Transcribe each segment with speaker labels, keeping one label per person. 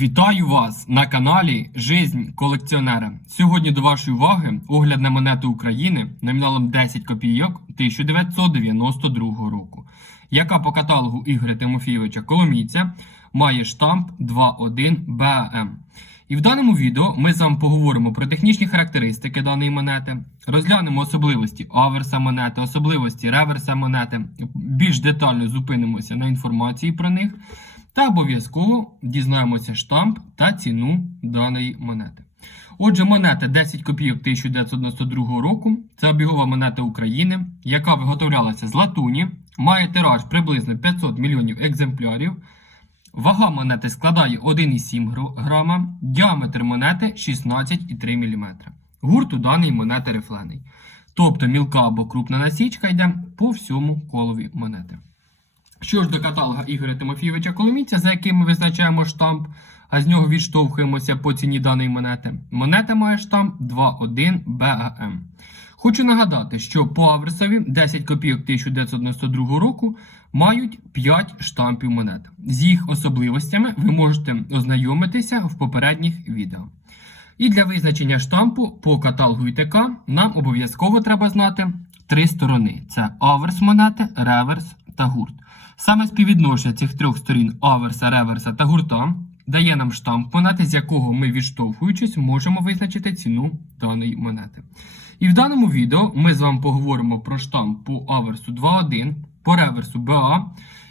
Speaker 1: Вітаю вас на каналі Жизнь колекціонера. Сьогодні до вашої уваги огляд на монети України номіналом 10 копійок 1992 року, яка по каталогу Ігоря Тимофійовича Коломійця має штамп 2.1 БАМ. І в даному відео ми з вами поговоримо про технічні характеристики даної монети, розглянемо особливості аверса монети, особливості реверса монети, більш детально зупинимося на інформації про них. Та обов'язково дізнаємося штамп та ціну даної монети. Отже, монета 10 копійок 1992 року це обігова монета України, яка виготовлялася з латуні, має тираж приблизно 500 мільйонів екземплярів. Вага монети складає 1,7 гро- грама, діаметр монети 16,3 мм. Гурт у даної монети рифлений. Тобто мілка або крупна насічка йде по всьому колові монети. Що ж до каталога Ігоря Тимофійовича Коломійця, за яким ми визначаємо штамп, а з нього відштовхуємося по ціні даної монети. Монета має штамп 2.1 БАМ. Хочу нагадати, що по аверсові 10 копійок 1992 року мають 5 штампів монет. З їх особливостями ви можете ознайомитися в попередніх відео. І для визначення штампу по каталогу ІТК нам обов'язково треба знати три сторони: це аверс монети, реверс та гурт. Саме співвідношення цих трьох сторін аверса, реверса та гурта дає нам штамп монети, з якого ми, відштовхуючись, можемо визначити ціну даної монети. І в даному відео ми з вами поговоримо про штамп по аверсу 2.1, по реверсу БА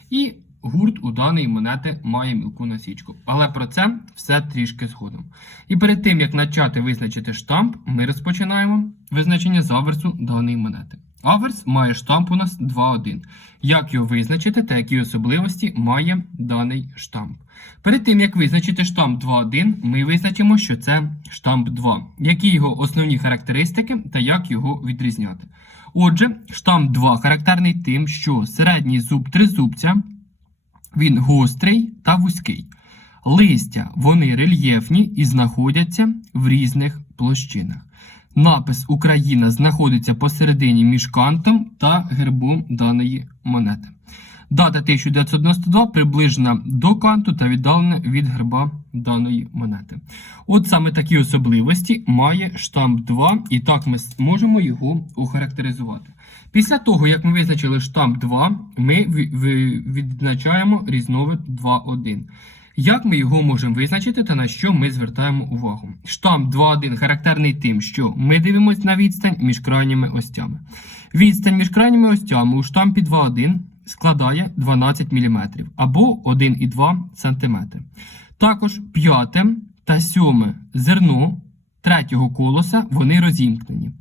Speaker 1: і гурт у даної монети має мілку насічку. Але про це все трішки згодом. І перед тим як почати визначити штамп, ми розпочинаємо визначення з аверсу даної монети. Аверс має штамп у нас 2.1. Як його визначити та які особливості має даний штамп? Перед тим як визначити штамп 2.1, ми визначимо, що це штамп 2, які його основні характеристики та як його відрізняти. Отже, штамп 2 характерний тим, що середній зуб тризубця він гострий та вузький. Листя вони рельєфні і знаходяться в різних площинах. Напис Україна знаходиться посередині між кантом та гербом даної монети. Дата 1992 приближена до канту та віддалена від герба даної монети. От саме такі особливості має штамп 2, і так ми можемо його охарактеризувати. Після того, як ми визначили штамп 2, ми ві- ві- відзначаємо різновид 2.1. Як ми його можемо визначити та на що ми звертаємо увагу? Штамп 2.1 характерний тим, що ми дивимося на відстань між крайніми остями. Відстань між крайніми остями у штампі 2.1 складає 12 мм або 1,2 см. Також п'яте та сьоме зерно третього колоса вони розімкнені.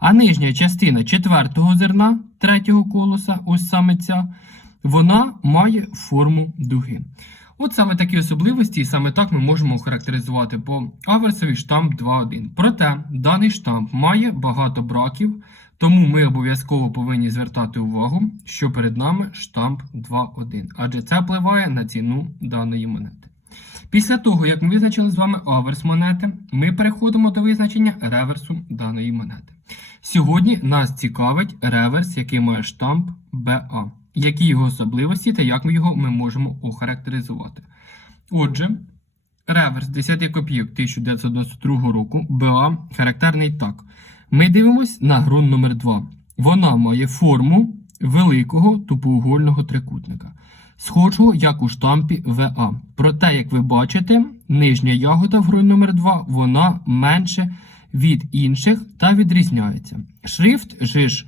Speaker 1: А нижня частина четвертого зерна третього колоса, ось саме ця, вона має форму дуги. От саме такі особливості, і саме так ми можемо охарактеризувати по аверсові штамп 2.1. Проте даний штамп має багато браків, тому ми обов'язково повинні звертати увагу, що перед нами штамп 2.1, адже це впливає на ціну даної монети. Після того, як ми визначили з вами аверс монети, ми переходимо до визначення реверсу даної монети. Сьогодні нас цікавить реверс, який має штамп BA. Які його особливості та як ми його ми можемо охарактеризувати. Отже, реверс 10 копійок 1992 року BA характерний так. Ми дивимось на грон номер 2 Вона має форму великого тупоугольного трикутника, схожого як у штампі ВА. Проте, як ви бачите, нижня ягода в грон номер 2 вона менше від інших та відрізняється. Шрифт же ж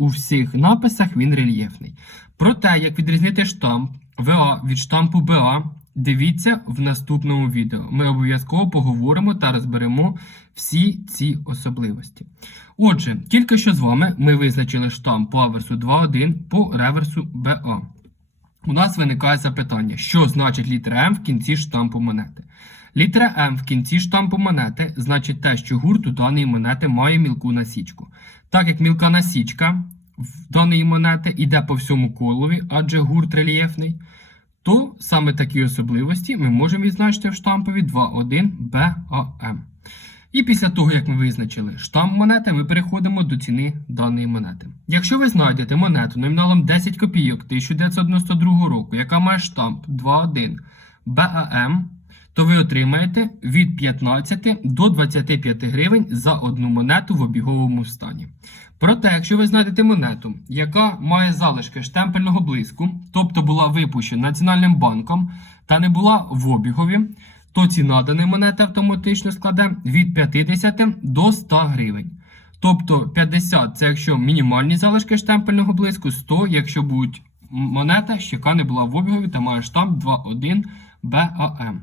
Speaker 1: у всіх написах він рельєфний. Проте, як відрізнити штамп ВА від штампу БА, дивіться в наступному відео. Ми обов'язково поговоримо та розберемо всі ці особливості. Отже, тільки що з вами ми визначили штамп по аверсу 2.1 по реверсу БА. У нас виникає запитання, що значить літера М в кінці штампу монети. Літера М в кінці штампу монети значить те, що гурт у даної монети має мілку насічку. Так як мілка насічка в даної монети йде по всьому колові, адже гурт рельєфний, то саме такі особливості ми можемо відзначити в штампові 2.1 BAM. І після того, як ми визначили штамп монети, ми переходимо до ціни даної монети. Якщо ви знайдете монету номіналом 10 копійок 1992 року, яка має штамп 2.1 BAM, то ви отримаєте від 15 до 25 гривень за одну монету в обіговому стані. Проте, якщо ви знайдете монету, яка має залишки штемпельного блиску, тобто була випущена Національним банком та не була в обігові, то ціна даної монети автоматично складе від 50 до 100 гривень. Тобто 50 це якщо мінімальні залишки штемпельного блиску, 100, якщо будуть монета, яка не була в обігові та має штамп 2.1 БАМ.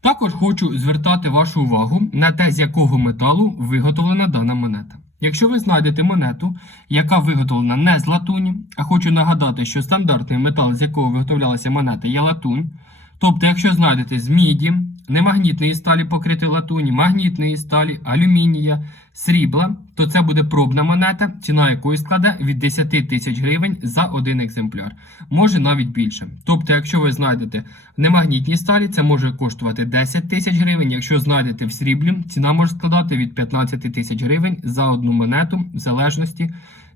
Speaker 1: Також хочу звертати вашу увагу на те, з якого металу виготовлена дана монета. Якщо ви знайдете монету, яка виготовлена не з латуні, а хочу нагадати, що стандартний метал, з якого виготовлялася монета, є латунь. Тобто, якщо знайдете з міді, немагнітної сталі покритої латуні, магнітної сталі, алюмінія, срібла, то це буде пробна монета, ціна якої складе від 10 тисяч гривень за один екземпляр. Може навіть більше. Тобто, якщо ви знайдете в немагнітній сталі, це може коштувати 10 тисяч гривень. Якщо знайдете в сріблі, ціна може складати від 15 тисяч гривень за одну монету, в залежності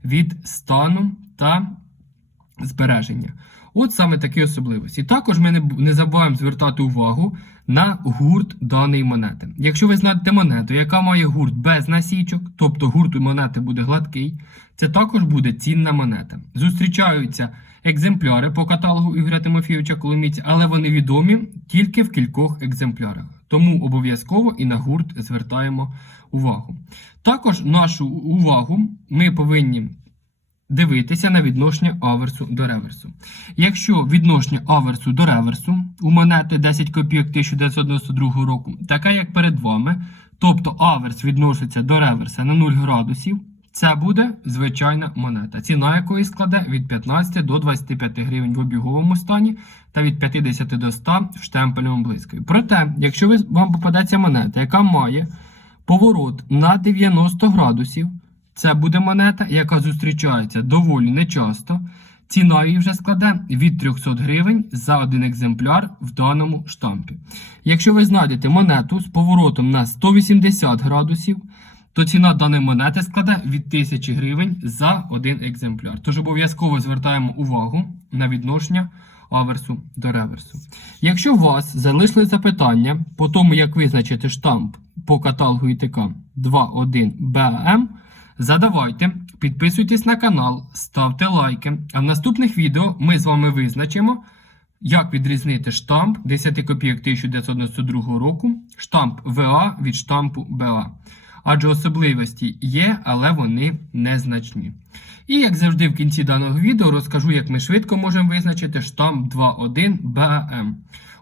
Speaker 1: від стану та збереження. От саме такі особливості. Також ми не, забуваємо звертати увагу на гурт даної монети. Якщо ви знайдете монету, яка має гурт без насічок, тобто гурт у монети буде гладкий, це також буде цінна монета. Зустрічаються екземпляри по каталогу Ігоря Тимофійовича Коломійця, але вони відомі тільки в кількох екземплярах. Тому обов'язково і на гурт звертаємо увагу. Також нашу увагу ми повинні дивитися на відношення аверсу до реверсу. Якщо відношення аверсу до реверсу у монети 10 копійок 1992 року, таке як перед вами, тобто аверс відноситься до реверса на 0 градусів, це буде звичайна монета, ціна якої складе від 15 до 25 гривень в обіговому стані та від 50 до 100 в штемпельному блискові. Проте, якщо вам попадеться монета, яка має поворот на 90 градусів, це буде монета, яка зустрічається доволі нечасто. Ціна її вже складе від 300 гривень за один екземпляр в даному штампі. Якщо ви знайдете монету з поворотом на 180 градусів, то ціна даної монети складе від 1000 гривень за один екземпляр. Тож обов'язково звертаємо увагу на відношення аверсу до реверсу. Якщо у вас залишили запитання по тому, як визначити штамп по каталогу ІТК 2.1 БАМ, Задавайте, підписуйтесь на канал, ставте лайки. А в наступних відео ми з вами визначимо, як відрізнити штамп 10 копійок 1992 року, штамп ВА від штампу БА. Адже особливості є, але вони незначні. І як завжди, в кінці даного відео розкажу, як ми швидко можемо визначити штамп 2.1 БАМ.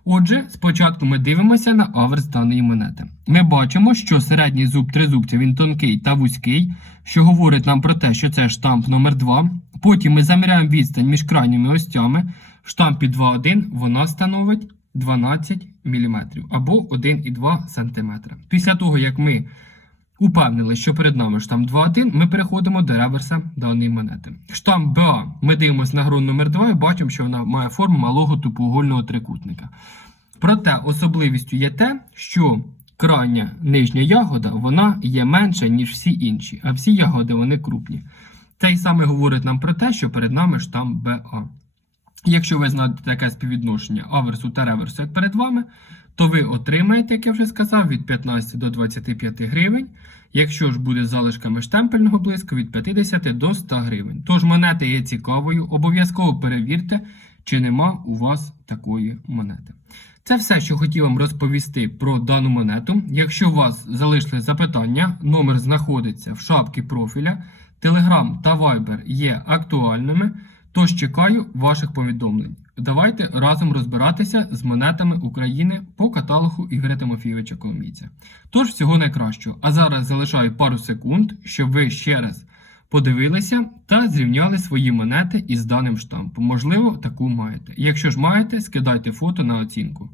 Speaker 1: Отже, спочатку ми дивимося на аверс даної монети. Ми бачимо, що середній зуб тризубця він тонкий та вузький, що говорить нам про те, що це штамп номер 2 Потім ми заміряємо відстань між крайніми остями. В штампі 2.1 вона становить 12 мм або 1,2 см. Після того, як ми упевнили, що перед нами штамп 2.1, ми переходимо до реверса даної монети. Штамп БА ми дивимося на гру номер 2 і бачимо, що вона має форму малого тупоугольного трикутника. Проте особливістю є те, що крайня нижня ягода вона є менша, ніж всі інші, а всі ягоди вони крупні. Це й саме говорить нам про те, що перед нами штамп БА. Якщо ви знаєте таке співвідношення аверсу та реверсу, як перед вами, то ви отримаєте, як я вже сказав, від 15 до 25 гривень. Якщо ж буде з залишками штемпельного блиску, від 50 до 100 гривень. Тож монета є цікавою, обов'язково перевірте, чи нема у вас такої монети. Це все, що хотів вам розповісти про дану монету. Якщо у вас залишили запитання, номер знаходиться в шапці профіля. Telegram та Viber є актуальними. Тож чекаю ваших повідомлень. Давайте разом розбиратися з монетами України по каталогу Ігоря Тимофійовича Коломійця. Тож всього найкращого. А зараз залишаю пару секунд, щоб ви ще раз подивилися та зрівняли свої монети із даним штампом. Можливо, таку маєте. Якщо ж маєте, скидайте фото на оцінку.